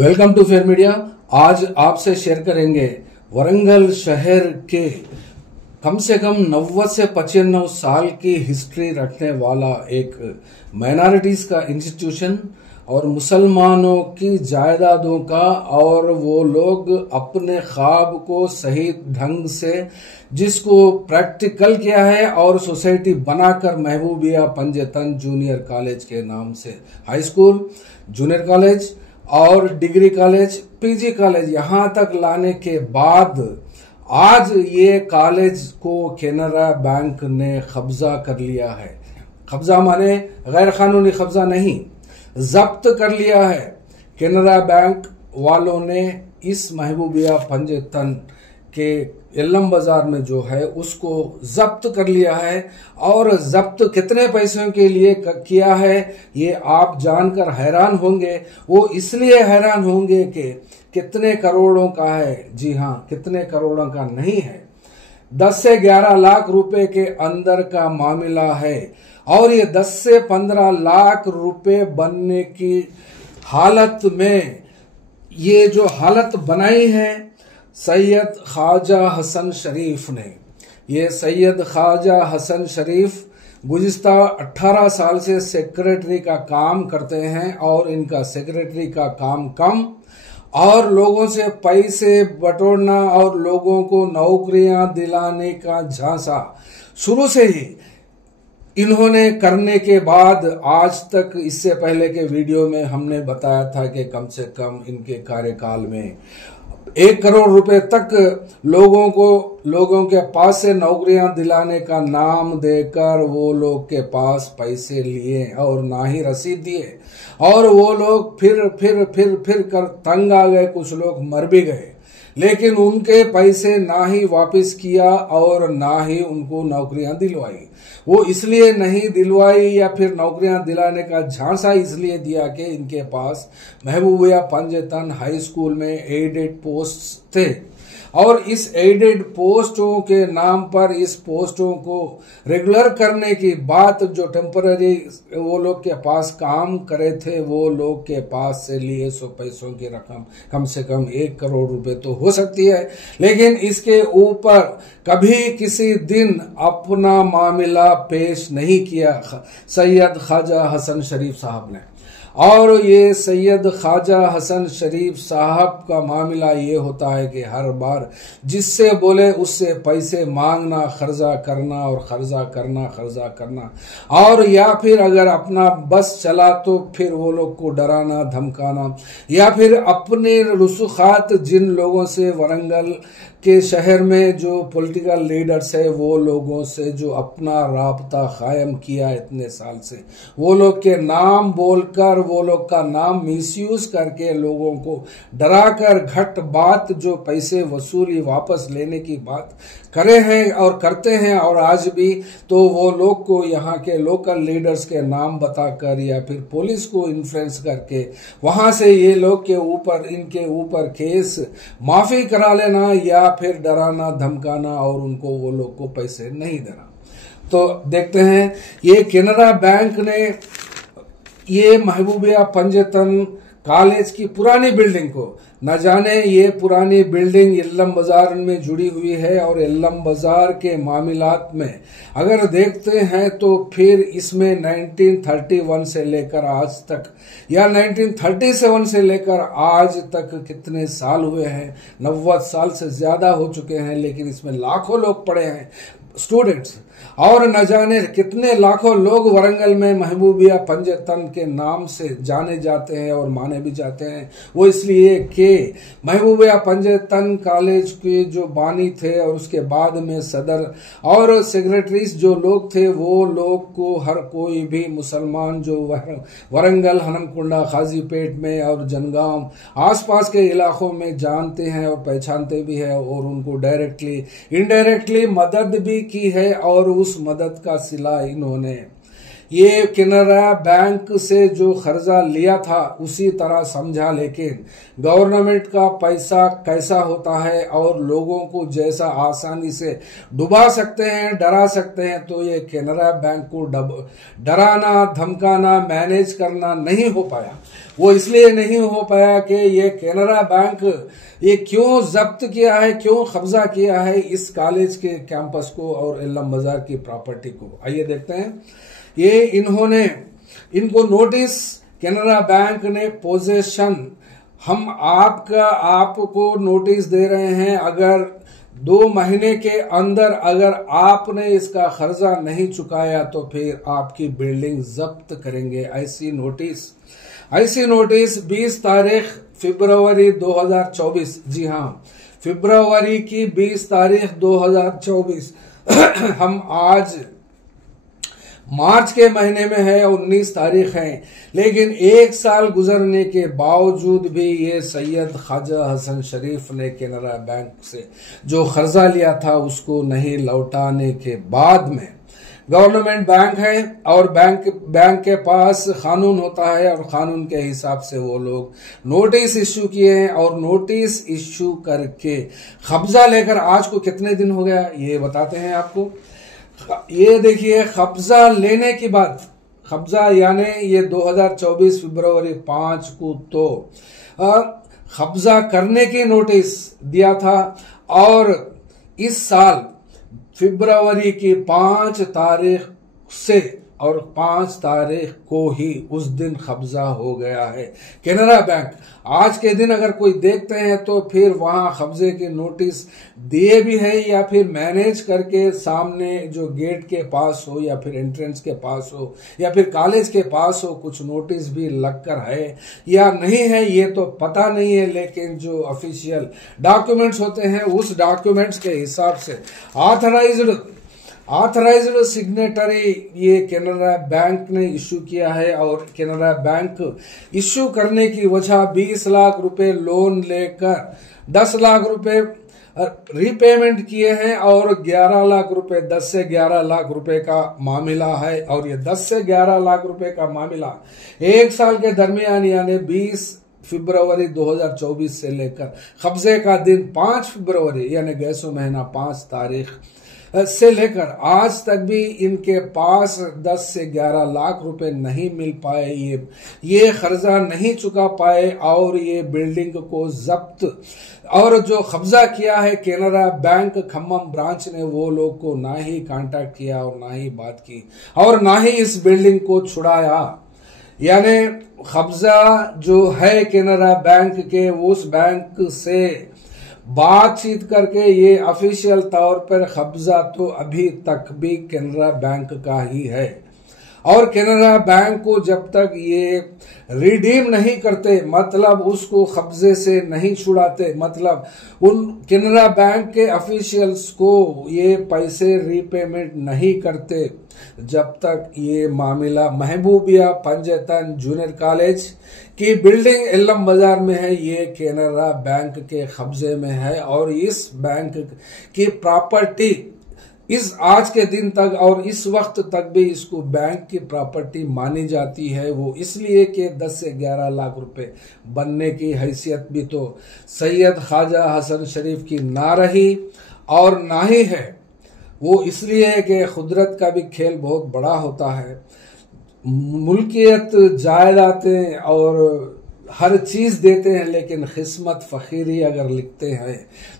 Welcome to fair media. आज आपसे share करेंगे वरंगल शहर के कम से कम 90 से 95 साल की हिस्ट्री रखने वाला एक माइनॉरिटीज का इंस्टीट्यूशन और मुसलमानों की जायदादों का, और वो लोग अपने ख्वाब को सही ढंग से जिसको प्रैक्टिकल किया है और सोसाइटी बनाकर महबूबिया पंजतन जूनियर कॉलेज के नाम से हाई स्कूल, जूनियर कॉलेज और डिग्री कॉलेज, पीजी कॉलेज यहाँ तक लाने के बाद आज ये कॉलेज को केनरा बैंक ने कब्जा कर लिया है। कब्जा माने गैर कानूनी कब्जा नहीं, जब्त कर लिया है। केनरा बैंक वालों ने इस महबूबिया पंजतन के एल्लम बाजार में जो है उसको जब्त कर लिया है। और जब्त कितने पैसों के लिए किया है ये आप जानकर हैरान होंगे। वो इसलिए हैरान होंगे कि कितने करोड़ों का है। जी हाँ, कितने करोड़ों का नहीं है, 10 से 11 लाख रुपए के अंदर का मामला है। और ये 10 से 15 लाख रुपए बनने की हालत में ये जो हालत बनाई है सैयद ख्वाजा हसन शरीफ ने। ये सैयद ख्वाजा हसन शरीफ गुज़िस्ता 18 साल से सेक्रेटरी का काम करते हैं और इनका सेक्रेटरी का काम कम और लोगों से पैसे बटोरना और लोगों को नौकरियां दिलाने का झांसा शुरू से ही इन्होंने करने के बाद आज तक, इससे पहले के वीडियो में हमने बताया था कि कम से कम इनके कार्यकाल में 1 करोड़ रुपए तक लोगों के पास से नौकरियां दिलाने का नाम देकर वो लोग के पास पैसे लिए और ना ही रसीद दिए। और वो लोग फिर कर तंग आ गए, कुछ लोग मर भी गए, लेकिन उनके पैसे ना ही वापस किया और ना ही उनको नौकरियां दिलवाई। वो इसलिए नहीं दिलवाई या फिर नौकरियां दिलाने का झांसा इसलिए दिया कि इनके पास महबूबिया पंजतन हाई स्कूल में एडेड पोस्ट थे और इस एडेड पोस्टों के नाम पर इस पोस्टों को रेगुलर करने की बात जो टेम्पररी वो लोग के पास काम करे थे वो लोग के पास से लिए सो पैसों की रकम कम से कम 1 करोड़ रुपए तो हो सकती है। लेकिन इसके ऊपर कभी किसी दिन अपना मामला पेश नहीं किया सैयद ख्वाजा हसन शरीफ साहब ने। और ये सैयद ख्वाजा हसन शरीफ साहब का मामला ये होता है कि हर बार जिससे बोले उससे पैसे मांगना, खर्चा करना और खर्चा करना और या फिर अगर अपना बस चला तो फिर वो लोग को डराना धमकाना, या फिर अपने रसूखात जिन लोगों से वरंगल के शहर में जो पॉलिटिकल लीडर्स है वो लोगों से जो अपना राब्ता कायम किया इतने साल से, वो लोग के नाम बोलकर वो लोग का नाम मिसयूज करके लोगों को डराकर घट बात जो पैसे वसूली वापस लेने की बात करे हैं और करते हैं। और आज भी तो वो लोग को यहाँ के लोकल लीडर्स के नाम बताकर या फिर पुलिस को इन्फ्लुएंस करके वहां से ये लोग के ऊपर इनके ऊपर केस माफी करा लेना या फिर डराना धमकाना और उनको वो लोग को पैसे नहीं देना। तो देखते हैं ये केनरा बैंक ने ये महबूबिया पंजतन कॉलेज की पुरानी बिल्डिंग को, न जाने ये पुरानी बिल्डिंग एल्लम बाजार में जुड़ी हुई है और एल्लम बाजार के मामलात में अगर देखते हैं तो फिर इसमें 1931 से लेकर आज तक या 1937 से लेकर आज तक कितने साल हुए हैं, 90 साल से ज्यादा हो चुके हैं। लेकिन इसमें लाखों लोग पढ़े हैं स्टूडेंट्स और न जाने कितने लाखों लोग वरंगल में महबूबिया पंजतन के नाम से जाने जाते हैं और माने भी जाते हैं। वो इसलिए कि महबूबिया पंजतन कॉलेज के जो बानी थे और उसके बाद में सदर और सेक्रेटरीज जो लोग थे वो लोग को हर कोई भी मुसलमान जो वरंगल, हनमकुंडा, खाजीपेट में और जनगांव आसपास के इलाकों में जानते हैं और पहचानते भी है और उनको डायरेक्टली इनडायरेक्टली मदद भी की है। और उस मदद का सिला इन्होंने ये केनरा बैंक से जो कर्जा लिया था उसी तरह समझा, लेकिन गवर्नमेंट का पैसा कैसा होता है और लोगों को जैसा आसानी से डुबा सकते हैं, डरा सकते हैं, तो ये केनरा बैंक को डराना, धमकाना, मैनेज करना नहीं हो पाया। वो इसलिए नहीं हो पाया कि ये केनरा बैंक ये क्यों जब्त किया है, क्यों कब्जा किया है इस कॉलेज के कैंपस को और इल्लम बाजार की प्रॉपर्टी को। आइए देखते हैं। ये इनको नोटिस केनरा बैंक ने पोजेशन, हम आपको नोटिस दे रहे हैं, अगर 2 महीने के अंदर अगर आपने इसका कर्जा नहीं चुकाया तो फिर आपकी बिल्डिंग जब्त करेंगे। ऐसी नोटिस 20 तारीख फरवरी 2024, जी हाँ, फरवरी की 20 तारीख 2024 हम आज मार्च के महीने में है, 19 तारीख है, लेकिन 1 साल गुजरने के बावजूद भी ये सैयद ख्वाजा हसन शरीफ ने केनरा बैंक से जो कर्जा लिया था उसको नहीं लौटाने के बाद में, गवर्नमेंट बैंक है और बैंक के पास कानून होता है और कानून के हिसाब से वो लोग नोटिस इश्यू किए हैं और नोटिस इश्यू करके कब्जा लेकर आज को कितने दिन हो गया ये बताते हैं आपको। ये देखिए, कब्जा लेने की बात, कब्जा यानी ये 2024 फरवरी 5 को तो कब्जा करने की नोटिस दिया था और इस साल फरवरी की 5 तारीख से और 5 तारीख को ही उस दिन कब्जा हो गया है केनरा बैंक। आज के दिन अगर कोई देखते हैं तो फिर वहां कब्जे के नोटिस दिए भी है या फिर मैनेज करके सामने जो गेट के पास हो या फिर एंट्रेंस के पास हो या फिर कॉलेज के पास हो कुछ नोटिस भी लगकर है या नहीं है ये तो पता नहीं है, लेकिन जो ऑफिशियल डॉक्यूमेंट्स होते हैं उस डॉक्यूमेंट्स के हिसाब से ऑथराइज्ड सिग्नेटरी ये केनरा बैंक ने इश्यू किया है और केनरा बैंक इश्यू करने की वजह 20 लाख रुपए लोन लेकर 10 लाख रुपए रीपेमेंट किए हैं और 11 लाख रुपए 10 से 11 लाख रुपए का मामला है और ये 10 से 11 लाख रुपए का मामला 1 साल के दरमियान यानी 20 फरवरी 2024 से लेकर कब्जे का दिन 5 फरवरी यानी गैसो महीना 5 तारीख से लेकर आज तक भी इनके पास 10 से 11 लाख रुपए नहीं मिल पाए, ये कर्जा नहीं चुका पाए और ये बिल्डिंग को जब्त और जो कब्जा किया है केनरा बैंक खम्मम ब्रांच ने वो लोग को ना ही कांटेक्ट किया और ना ही बात की और ना ही इस बिल्डिंग को छुड़ाया। यानी कब्जा जो है केनरा बैंक के उस बैंक से बातचीत करके ये ऑफिशियल तौर पर कब्जा तो अभी तक भी केनरा बैंक का ही है और केनरा बैंक को जब तक ये रिडीम नहीं करते, मतलब उसको कब्जे से नहीं छुड़ाते, मतलब उन केनरा बैंक के ऑफिशियल्स को ये पैसे रीपेमेंट नहीं करते, जब तक ये मामला महबूबिया पंजतन जूनियर कॉलेज की बिल्डिंग इल्लम बाजार में है, ये केनरा बैंक के कब्जे में है और इस बैंक की प्रॉपर्टी इस आज के दिन तक और इस वक्त तक भी इसको बैंक की प्रॉपर्टी मानी जाती है। वो इसलिए कि 10 से 11 लाख रुपए बनने की हैसियत भी तो सैयद ख्वाजा हसन शरीफ की ना रही और ना ही है, वो इसलिए कि कुदरत का भी खेल बहुत बड़ा होता है। मुल्कियत जायदादें और हर चीज देते हैं, लेकिन किस्मत फकीरी अगर लिखते हैं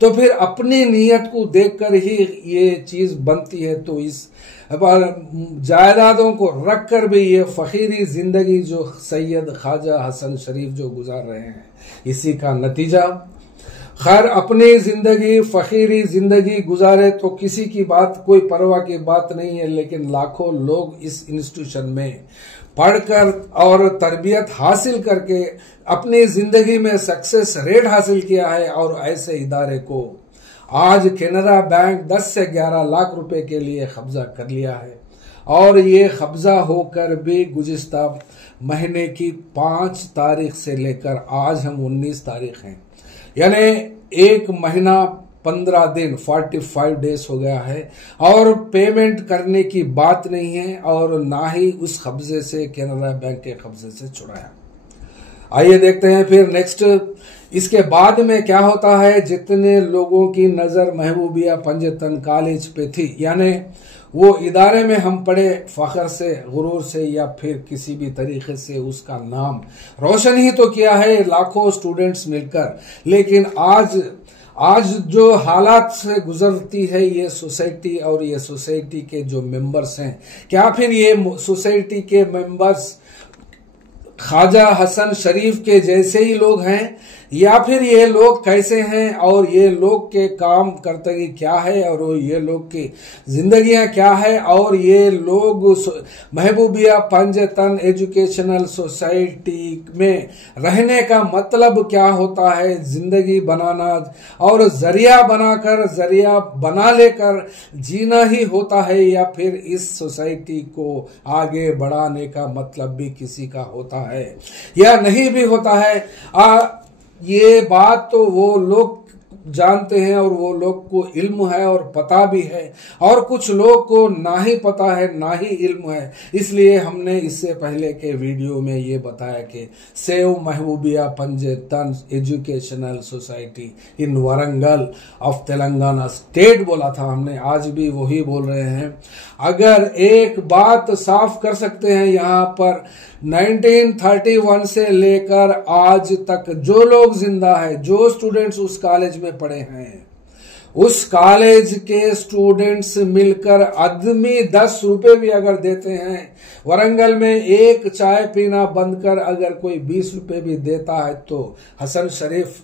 तो फिर अपनी नीयत को देखकर ही ये चीज बनती है। तो इस जायदादों को रखकर भी ये फकीरी जिंदगी जो सैयद ख्वाजा हसन शरीफ जो गुजार रहे हैं, इसी का नतीजा। खैर, अपनी जिंदगी फकीरी जिंदगी गुजारे तो किसी की बात कोई परवाह की बात नहीं है, लेकिन लाखों लोग इस इंस्टीट्यूशन में पढ़कर और तरबियत हासिल करके अपनी जिंदगी में सक्सेस रेट हासिल किया है और ऐसे इदारे को आज केनरा बैंक 10 से 11 लाख रुपए के लिए कब्जा कर लिया है और ये कब्जा होकर भी गुज़िश्ता महीने की 5 तारीख से लेकर आज हम 19 तारीख हैं, यानी 1 महीना 15 दिन 45 डेज हो गया है और पेमेंट करने की बात नहीं है और ना ही उस कब्जे से केनरा बैंक के कब्जे से छुड़ाया। आइए देखते हैं फिर नेक्स्ट इसके बाद में क्या होता है। जितने लोगों की नजर महबूबिया पंजतन कॉलेज पे थी, यानी वो इदारे में हम पढ़े फख्र से, गुरूर से या फिर किसी भी तरीके से उसका नाम रोशन ही तो किया है लाखों स्टूडेंट्स मिलकर, लेकिन आज जो हालात से गुजरती है ये सोसाइटी और ये सोसाइटी के जो मेंबर्स हैं, क्या फिर ये सोसाइटी के मेंबर्स ख्वाजा हसन शरीफ के जैसे ही लोग हैं या फिर ये लोग कैसे हैं और ये लोग के काम करतगी क्या है और ये लोग की जिंदगियां क्या है और ये लोग महबूबिया पंजतन एजुकेशनल सोसाइटी में रहने का मतलब क्या होता है, जिंदगी बनाना और जरिया बना लेकर जीना ही होता है या फिर इस सोसाइटी को आगे बढ़ाने का मतलब भी किसी का होता है या नहीं भी होता है। ये बात तो वो लोग जानते हैं और वो लोग को इल्म है और पता भी है और कुछ लोग को ना ही पता है ना ही इल्म है। इसलिए हमने इससे पहले के वीडियो में ये बताया कि सेव Mahbubia Panjatan educational society in Warangal of Telangana state बोला था हमने, आज भी वही बोल रहे हैं। अगर एक बात साफ कर सकते हैं, यहाँ पर 1931 से लेकर आज तक जो लोग जिंदा है, जो स्टूडेंट्स उस कॉलेज में पढ़े हैं, उस कॉलेज के स्टूडेंट्स मिलकर आदमी 10 रुपए भी अगर देते हैं, वरंगल में एक चाय पीना बंद कर अगर कोई 20 रुपए भी देता है तो हसन शरीफ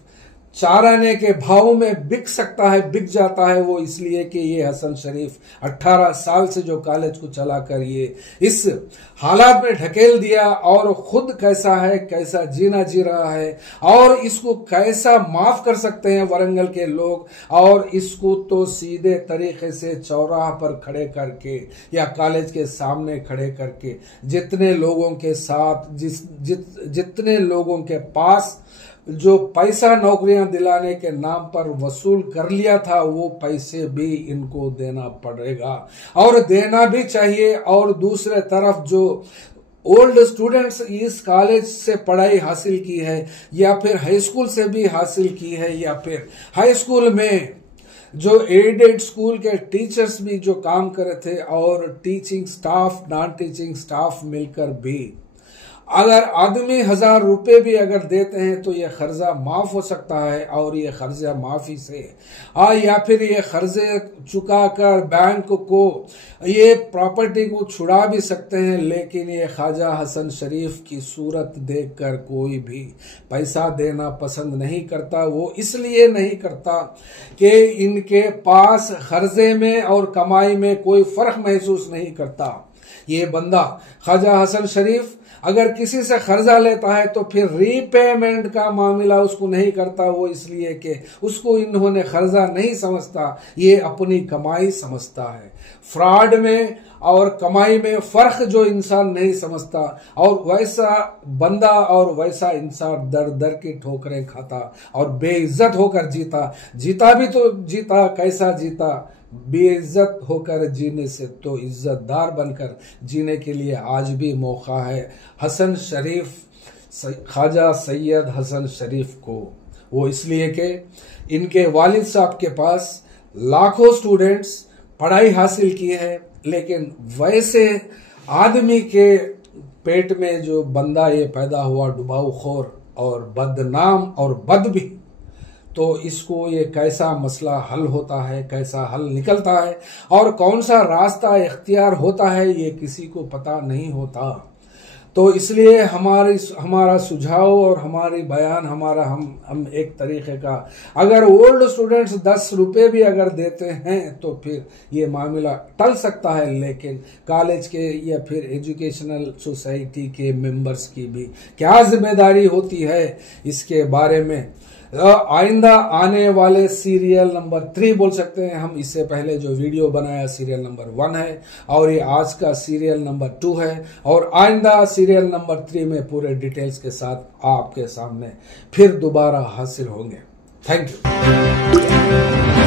4 आने के भाव में बिक सकता है, बिक जाता है वो, इसलिए कि ये हसन शरीफ 18 साल से जो कॉलेज को चलाकर ये इस हालात में ढकेल दिया और खुद कैसा है, कैसा जीना जी रहा है और इसको कैसा माफ कर सकते हैं वरंगल के लोग। और इसको तो सीधे तरीके से चौराहा पर खड़े करके या कॉलेज के सामने खड़े करके जितने लोगों के साथ जितने लोगों के पास जो पैसा नौकरियां दिलाने के नाम पर वसूल कर लिया था, वो पैसे भी इनको देना पड़ेगा और देना भी चाहिए। और दूसरे तरफ जो ओल्ड स्टूडेंट्स इस कॉलेज से पढ़ाई हासिल की है या फिर हाई स्कूल से भी हासिल की है या फिर हाई स्कूल में जो एडेड स्कूल के टीचर्स भी जो काम करे थे और teaching staff non teaching staff मिलकर भी अगर आदमी 1000 रुपए भी अगर देते हैं तो ये कर्जा माफ हो सकता है और ये कर्जा माफी से या फिर ये कर्जे चुकाकर बैंक को ये प्रॉपर्टी को छुड़ा भी सकते हैं। लेकिन ये ख्वाजा हसन शरीफ की सूरत देखकर कोई भी पैसा देना पसंद नहीं करता। वो इसलिए नहीं करता कि इनके पास कर्जे में और कमाई में कोई फर्क महसूस नहीं करता। ये बंदा ख्वाजा हसन शरीफ अगर किसी से कर्जा लेता है तो फिर रीपेमेंट का मामला उसको नहीं करता, वो इसलिए कि उसको इन्होंने कर्जा नहीं समझता, ये अपनी कमाई समझता है। फ्रॉड में और कमाई में फर्क जो इंसान नहीं समझता और वैसा बंदा और वैसा इंसान दर दर की ठोकरें खाता और बेइज्जत होकर जीता भी तो जीता, कैसा जीता, बेइज्जत होकर जीने से तो इज्जतदार बनकर जीने के लिए आज भी मौका है हसन शरीफ, ख्वाजा सैयद हसन शरीफ को। वो इसलिए कि इनके वालिद साहब के पास लाखों स्टूडेंट्स पढ़ाई हासिल की है, लेकिन वैसे आदमी के पेट में जो बंदा ये पैदा हुआ डुबाऊखोर और बदनाम और बद भी, तो इसको ये कैसा मसला हल होता है, कैसा हल निकलता है और कौन सा रास्ता इख्तियार होता है, ये किसी को पता नहीं होता। तो इसलिए हमारा सुझाव और हमारी बयान हम एक तरीके का, अगर ओल्ड स्टूडेंट्स 10 रुपए भी अगर देते हैं तो फिर ये मामला टल सकता है, लेकिन कॉलेज के या फिर एजुकेशनल सोसाइटी के मेंबर्स की भी क्या जिम्मेदारी होती है इसके बारे में आइंदा आने वाले सीरियल नंबर 3 बोल सकते हैं हम। इससे पहले जो वीडियो बनाया सीरियल नंबर 1 है और ये आज का सीरियल नंबर 2 है और आइंदा सीरियल नंबर 3 में पूरे डिटेल्स के साथ आपके सामने फिर दोबारा हाजिर होंगे। Thank you.